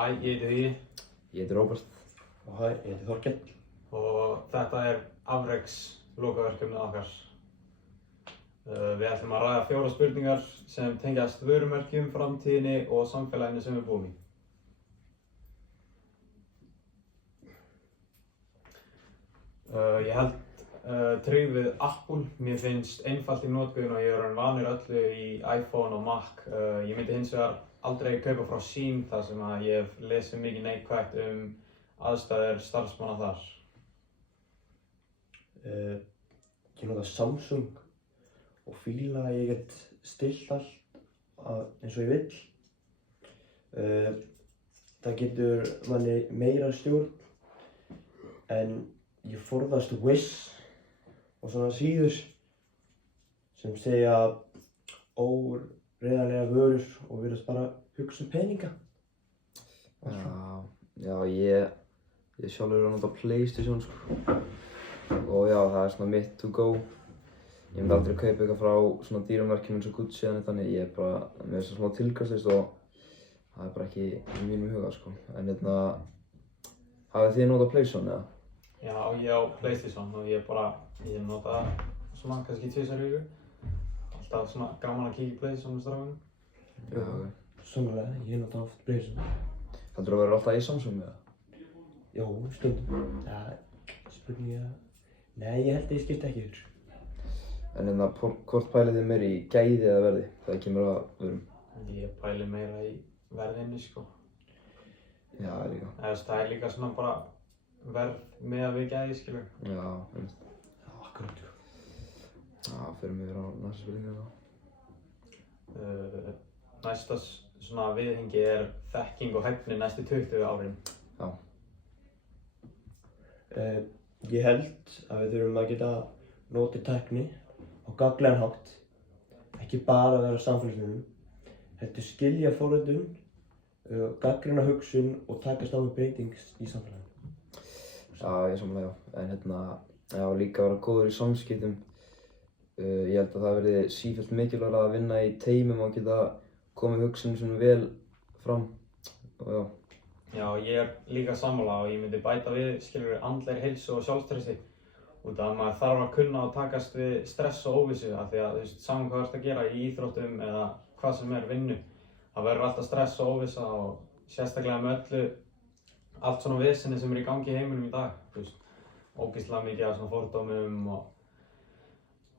Hæ, ég heiti Hugi. Ég heiti Róbert. Og hæ, ég heiti Þorkell. Og þetta er afrekslokaverkefnið okkar. Við ætlum að ræða 4 spurningar sem tengjast vörumerkjum, framtíðinni og samfélaginu sem við búum í. Ég held tryggð við Apple. Mér finnst einfalt í notkun og ég er vanur öllu í iPhone og Mac. Ég myndi hins vegar aldrei kaupa frá Shein þar sem að ég hef lesið mikið neikvætt aðstæður starfsmanna þar. Ég nota Samsung og fíla að ég get stillt allt eins og ég vill. Það getur manni meira stjórn en ég forðast Wish og svona síður sem segja óreiðanlega vörur og virðast bara hugsa peninga. Já, ég sjálfur að nota PlayStation sko. Og já, það er svona mitt to go. Ég myndi aldrei kaupa eitthvað frá svona dýrum merkjum eins og Gucci eða neitt þannig. Ég er bara, mér finnst það smá tilgangslaust og það er bara ekki í mínum huga sko. En hafið þið notað PlayStation eða? Já, ég á PlayStation og ég nota svona kannski 2 í viku. Alltaf svona gaman að kíkja í PlayStation með strákunum. Já, ok. Sannarlega, ég nota oft PlayStation. Heldur þú að vera alltaf í Samsung eða? Jó, stundum. Spurningi að... Nei, ég held að ég skipti ekki yfir. En hvort pælið þið meira í gæði eða verði? Það kemur að vörum. Ég pæli meira í verðinni sko. Já, líka. Það er líka svona bara verð með að við gæði skilur. Já, einmitt. Já, akkurat. Já, förum við á næsta spurningu þá. Næsta svona viðhengi er þekking og hæfni næstu 20 árin. Já. Ég held að við þurfum að geta notið tækni á gagnlegan hátt. Ekki bara vera samfélagsmiðlum, heldur skilja forritun, gagnrýna hugsun og takast á við breytings í samfélaginu. Já, ég sammála, já. En já, líka vera góður í samskiptum. Ég held að það verði sífellt mikilvægara að vinna í teymum og geta komið hugsunum svona vel fram. Og já. Já, ég er líka sammála og ég myndi bæta við andlegri heilsu og sjálfstrausti. Út af að maður þarf að kunna að takast við stress og óvissu af því að saman hvað þú ert að gera í íþróttum eða hvað sem er vinnu. Það verður alltaf stress og óvissa og sérstaklega með allt svona vesenið sem er í gangi í heiminum í dag. Ógeðslega mikið af svona fordómum og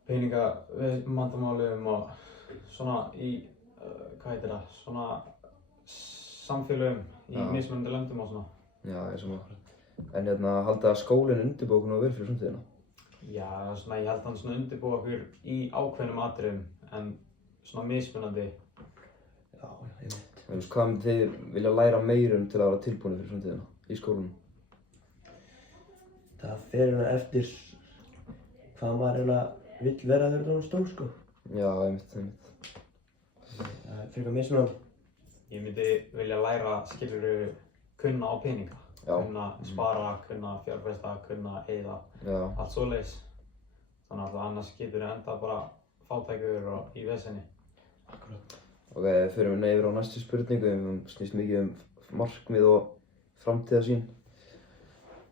peningamandamálum og svona svona samfélögum í mismunandi löndum og svona. Já, ég sammála. En haldið að skólinn undirbúi okkur nú vel fyrir framtíðina? Já, ég held að hann svona undirbúi okkur í ákveðnum atriðum en svona mismunandi. Já, ég veit. En hvað myndið þið vilja læra meira til að vera tilbúinir fyrir framtíðina í skólanum? Það fer eftir hvað maður vill vera þegar það er stór sko. Já, einmitt. Það er frekar mismunandi. Ég myndi vilja læra kunna á peninga. Já. Kunna spara, kunna fjárfesta, kunna eyða, allt svoleiðis. Þannig að annars getur enda bara fátækur og í vesenni. Akkurat. Ok, förum við yfir á næstu spurningu. Snýst mikið markmið og framtíðarsýn.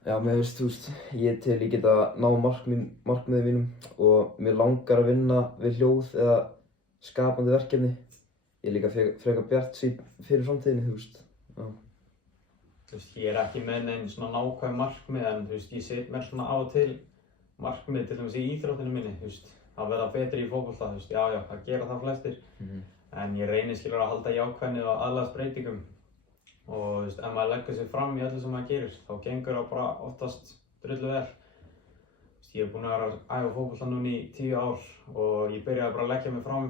Já, mér finnst, ég geta náð markmiðum mínum og mér langar að vinna við hljóð eða skapandi verkefni. Ég er líka frekar bjartsýnn fyrir framtíðinni, Já. Ég er ekki með neinn svona nákvæm markmið en ég set mér svona á og til markmið til dæmis í íþróttinu minni. Að verða betri í fótbolta, já, það gera það flestir. En ég reynir að halda jákvæðni og aðlagast breytingum. Og ef maður leggur sig fram í öllu sem maður gerir, þá gengur það bara oftast drullu vel. Ég er búinn að vera að æfa fótbolta núna í 10 ár og ég byrjaði bara að leggja mig fram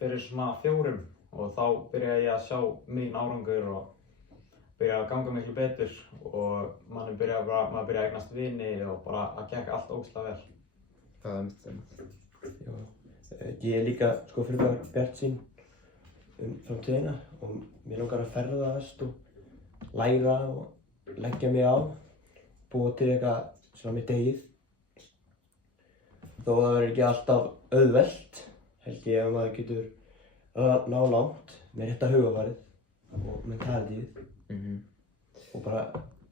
fyrir svona 4 og þá byrjaði ég að sjá mikinn árangur og byrjaði að ganga miklu betur og maður byrjaði að eignast vini og bara að gekk allt ógeðslega vel. Já, einmitt. Já. Ég er líka frekar bjartsýnn framtíðina og mér langar að ferðast og læra og leggja mig á, búa til eitthvað sem mitt eigið. Þó það verður ekki alltaf auðvelt, held ég að maður getur ná langt með rétta hugarfarið og mentalitíð. og bara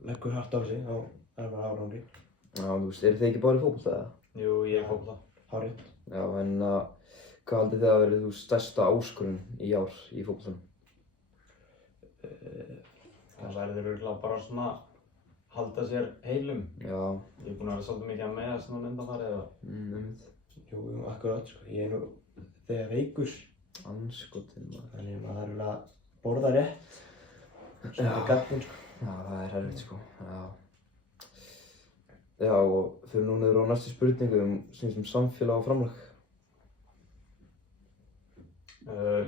leggur hart á sig, þá er maður árangri. Já, þú veist, eru þið ekki bara í fótbolta eða? Jú, ég er fótbolta. Hárrétt. Já, en hvað haldið þið að verið þú stærsta áskorun í ár í fótboltanum? Það verður örugglega bara svona halda sér heilum. Já. Ég er búinn að vera svolítið mikið að meiðast núna undanfarið og... Einmitt. Jú, akkurat sko. Ég er nú þegar veikur, Andskotinn maður. þannig maður þarf að borða rétt. Sem er gallinn sko. Já, það er erfitt sko. Já. Já, og fyrir núna yfir á næstu spurningu sem samfélag og framlag.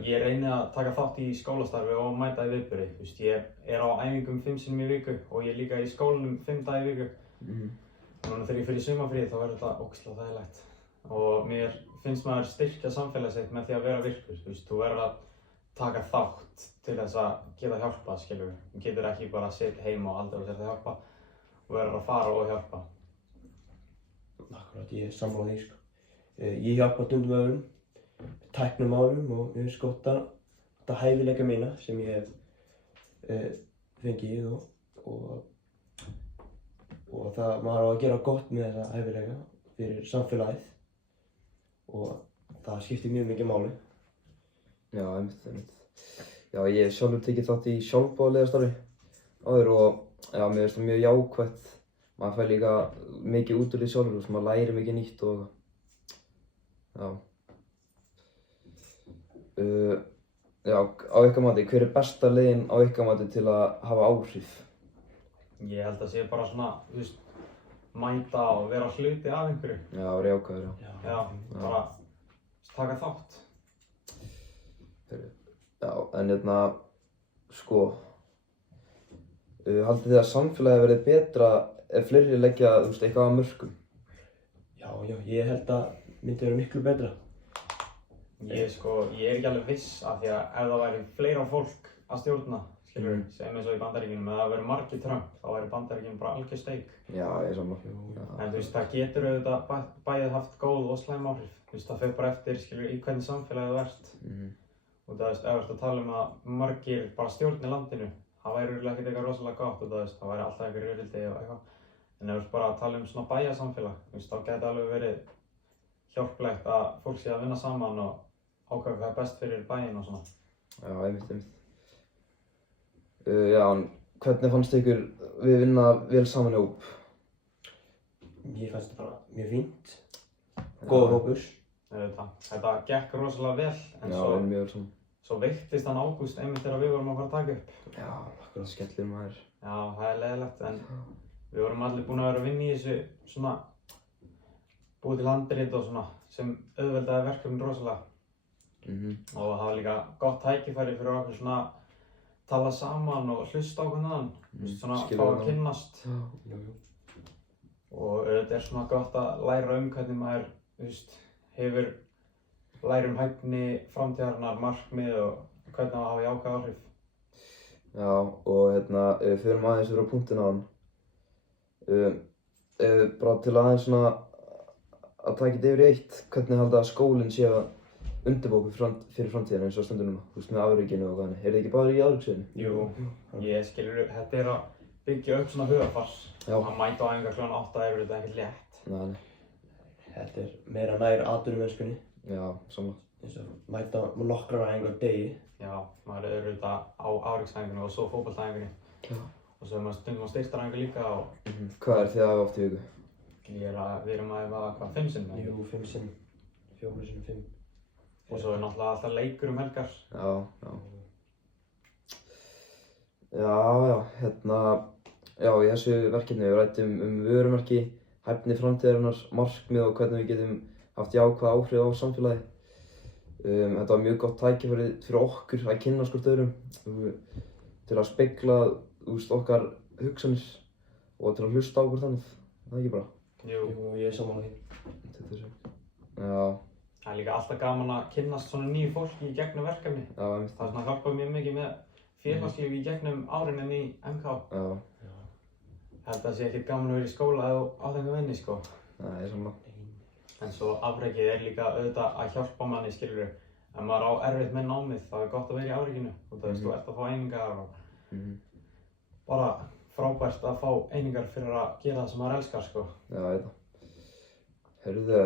Ég reyni að taka þátt í skólastarfi og mæta í viðburði. Þú veist, ég er á æfingum 5 sinnum í viku og ég er líka í skólanum 5 daga í viku. Núna þegar ég fer í sumarfrí þá verður þetta ógeðslega þægilegt. Og mér finnst maður styrkja samfélagið sitt með því að vera virkur. Þú veist, þú verður að taka þátt til þess að geta hjálpað, skilur við. Þú getur ekki bara að sitja heima og aldrei að setja hjálpa. Þú verður að fara og hjálpa. Akkurat, ég er sammála því sko. Ég hjálpa stundum öðrum, tæknimálum og mér finnst gott að þetta hæfileika mína sem ég hef fengið og það maður á að gera gott með þessa hæfileika fyrir samfélagið og það skiptir mjög mikið máli. Já, einmitt. Já, ég hef sjálfur tekið þátt í sjálfboðaliðastarfi áður og já, mér finnst það mjög jákvætt. Maður fær líka mikið út úr því sjálfur og maður lærir mikið nýtt og já. Já, á ykkar mati, hver er besta leiðin á ykkar mati til að hafa áhrif? Ég held að sé bara svona, þú veist, mæta og vera hluti af einhverju. Já, vera jákvæður, já. Já, bara taka þátt. Já, en sko, haldið þið að samfélagið verði betra ef fleiri leggja, þú veist, eitthvað að mörkum? Já, ég held að myndi vera miklu betra. Ég er ekki alveg viss af því að ef það væri fleira fólk að stjórna, skilur við, sem eins og í Bandaríkjunum, ef það væri margir Trump, þá væri Bandaríkjunum bara algjör steik. Já, ég er sammála. En þú veist, það getur auðvitað bæðið haft góð og slæm áhrif. Þú veist, það fer bara eftir, skilur við, í hvernig samfélagið þú ert. Og það veist, ef þú ert að tala um að margir bara stjórni landinu, það væri örugglega ekkert eitthvað rosalega gott og það veist, það væri alltaf eitthvað rörildi og eitthvað. En ef þú ert bara að tala um svona bæjarsamfélag, þú veist, þá gæti alveg verið hjálplegt að fólk sé að vinna saman og ákveða hvað er best fyrir bæinn og svona. Já, einmitt. Já, en hvernig fannst ykkur við vinna vel saman í hóp? Mér fannst þetta bara mjög fínt. Góður hópur. Þetta gekk rosalega vel, en Já, mjög vel saman. svo veiktist hann Ágúst einmitt þegar við vorum að fara að taka upp. Já, akkurat skellir maður. Já, það er leiðilegt, en við vorum allir búin að vera að vinna í þessu svona búið til handrit og svona sem auðveldaði verkefnin rosalega. Og það var líka gott tækifæri fyrir okkur svona að tala saman og hlusta á hvern annan, svona fá að kynnast. Og þetta er svona gott að læra hvernig maður, þú veist, hefur læra hæfni framtíðarinnar, markmið og hvernig það hafa jákvæð áhrif. Já, og ef við förum aðeins yfir á punktin á hann. Bara til aðeins svona að taka þetta yfir í eitt, hvernig haldið að skólinn sé að undirbúa fyrir framtíðina eins og stundum núna, þú veist, með afrekinu og hvað hann. Er þið ekki bara í afreksviðinu? Jú, ég skilur, þetta er að byggja upp svona hugarfars. Að mæta á æfingar kl. 8 er þetta ekkert létt. Nei. Þetta er meira nær atvinnumennskunni. Já, sammála. Eins og mæta nokkrar æfingar á degi. Já, maður er auðvitað á afreksæfingunni og svo fótboltaæfingunni. Og svo er maður stundum á styrktaræfingu líka og... Hvað er þið að æfa oft í viku? Við erum að æfa hvað, 5 sinnum? Jú, 5 sinnum. 4 sinnum 5. Og svo er náttúrulega alltaf leikur helgar. Já, í þessu verkefni við ræddum vörumerki, hæfni framtíðarinnar, markmið og hvernig við getum haft jákvæð áhrif á samfélagi. Þetta var mjög gott tækifæri fyrir okkur að kynnast hvort öðrum, til að spegla okkar hugsanir og til að hlusta á hvort annað. Það er ekki bara? Jú, ég er sammála því. Já. Það er líka alltaf gaman að kynnast svona nýju fólki í gegnum verkefni. Já, einmitt. Það svona hjálpar mjög mikið með félagslíf í gegnum árin í MK. Já. Ég held að það sé ekkert gaman að vera í skóla ef þú átt einhver vinni, sko. Nei, ég er sammála. En svo afrekið er líka auðvitað að hjálpa manni, skilurðu. Ef maður á erfitt með námið, þá er gott að vera í afrekinu. Þú veist, þú ert að fá æfingar og bara frábært að fá einingar fyrir að gera það sem maður elskar, sko. Já, ég veit það. Heyrðu,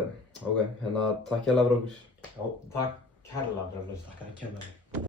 ok, hérna takk hérlega fyrir okkur. Já, Takk kærlega fyrir að hlusta. þakka þér kærlega.